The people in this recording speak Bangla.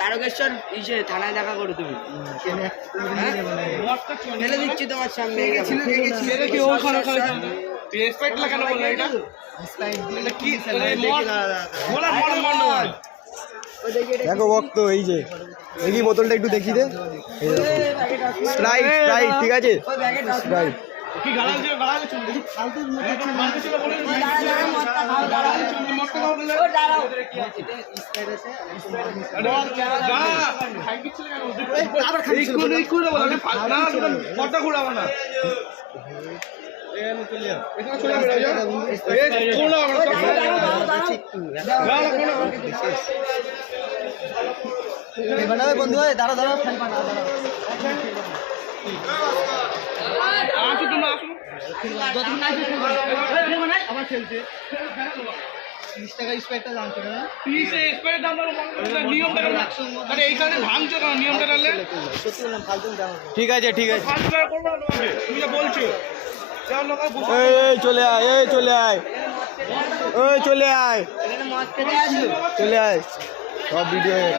তারকেশ্বর থানায় দেখা করো তুমি, ফেলে দিচ্ছি তোমার সামনে। দেখো ভক্ত, এই যে দেখি বোতলটা একটু দেখি দে। স্প্রাইট স্প্রাইট, ঠিক আছে স্প্রাইট। বন্ধু দাঁড়া দাঁড়া, আবার খেলছে 30 টাকা স্প্রাইটটা জানতো না, 30 এর স্প্রাইটের দাম নিয়মটা এইখানে ভাঙছো না, নিয়মটা জানলে সত্যি বললাম ফালতু দাম। ঠিক আছে ঠিক আছে, ফালতু করব না তোমাকে, তুমি যা বলছো। এই চলে আয়, এই চলে আয়, ওই চলে আয়, চলে আয়, সব ভিডিও